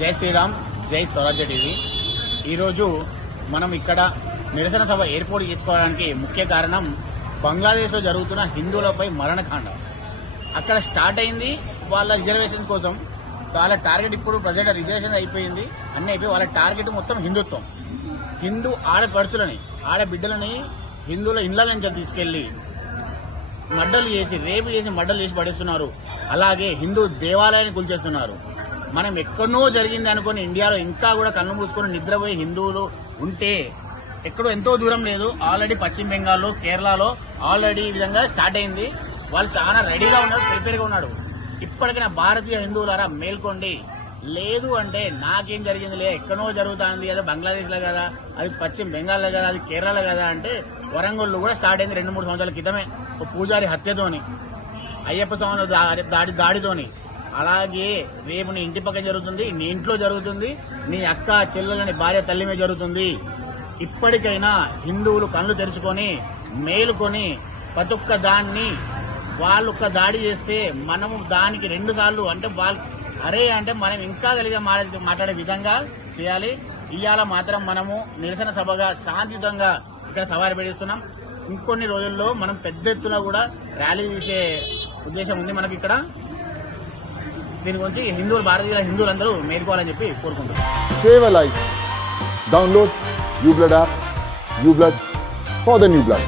జై శ్రీరామ్, జై స్వరాజ్య టీవీ. ఈరోజు మనం ఇక్కడ నిరసన సభ ఏర్పాటు చేసుకోవడానికి ముఖ్య కారణం బంగ్లాదేశ్లో జరుగుతున్న హిందువులపై మరణకాండ. అక్కడ స్టార్ట్ అయింది వాళ్ళ రిజర్వేషన్ కోసం. వాళ్ళ టార్గెట్ ఇప్పుడు ప్రజెంట్ రిజర్వేషన్ అయిపోయింది, అన్నీ అయిపోయి వాళ్ళ టార్గెట్ మొత్తం హిందుత్వం. హిందూ ఆడపడుచులని, ఆడబిడ్డలని హిందువుల ఇళ్ల నుంచి తీసుకెళ్లి మడ్డలు చేసి, రేపు చేసి మడ్డలు చేసి పడేస్తున్నారు. అలాగే హిందూ దేవాలయాన్ని కూల్చేస్తున్నారు. మనం ఎక్కడో జరిగింది అనుకుని ఇండియాలో ఇంకా కూడా కళ్ళు మూసుకొని నిద్రపోయి హిందువులు ఉంటే ఎక్కడో ఎంతో దూరం లేదు. ఆల్రెడీ పశ్చిమ బెంగాల్లో, కేరళలో ఆల్రెడీ ఈ విధంగా స్టార్ట్ అయింది. వాళ్ళు చాలా రెడీగా ఉన్నారు, ప్రిపేర్గా ఉన్నాడు. ఇప్పటికైనా భారతీయ హిందువులారా మేల్కోండి. లేదు అంటే నాకేం జరిగింది ఎక్కడో జరుగుతుంది కదా, బంగ్లాదేశ్లో కదా, అది పశ్చిమ బెంగాల్లో కదా, అది కేరళలో కదా అంటే వరంగల్లో కూడా స్టార్ట్ అయింది 2-3 సంవత్సరాల క్రితమే. ఒక పూజారి హత్యతోని, అయ్యప్ప స్వామి దాడితోని. అలాగే రేపు నీ ఇంటి పక్కన జరుగుతుంది, నీ ఇంట్లో జరుగుతుంది, నీ అక్క చెల్లెలని భార్య తల్లి మీద జరుగుతుంది. ఇప్పటికైనా హిందువులు కళ్ళు తెరుచుకొని మేలుకొని ప్రతి ఒక్క దాన్ని వాళ్ళు ఒక్క దాడి చేస్తే మనము దానికి 2 సార్లు అంటే వాళ్ళు అరే అంటే మనం ఇంకా కలిగా మాట్లాడే విధంగా చేయాలి. ఇవాళ మాత్రం మనము నిరసన సభగా శాంతియుతంగా ఇక్కడ సవారీ పెడుతున్నాం. ఇంకొన్ని రోజుల్లో మనం పెద్ద ఎత్తున కూడా ర్యాలీ చేసే ఉద్దేశం ఉంది మనకి ఇక్కడ. దీని గురించి భారతీయ హిందువులందరూ మేలుకోవాలని చెప్పి కోరుకుంటున్నాం. Save a life. Download uBlood app. uBlood for the new blood.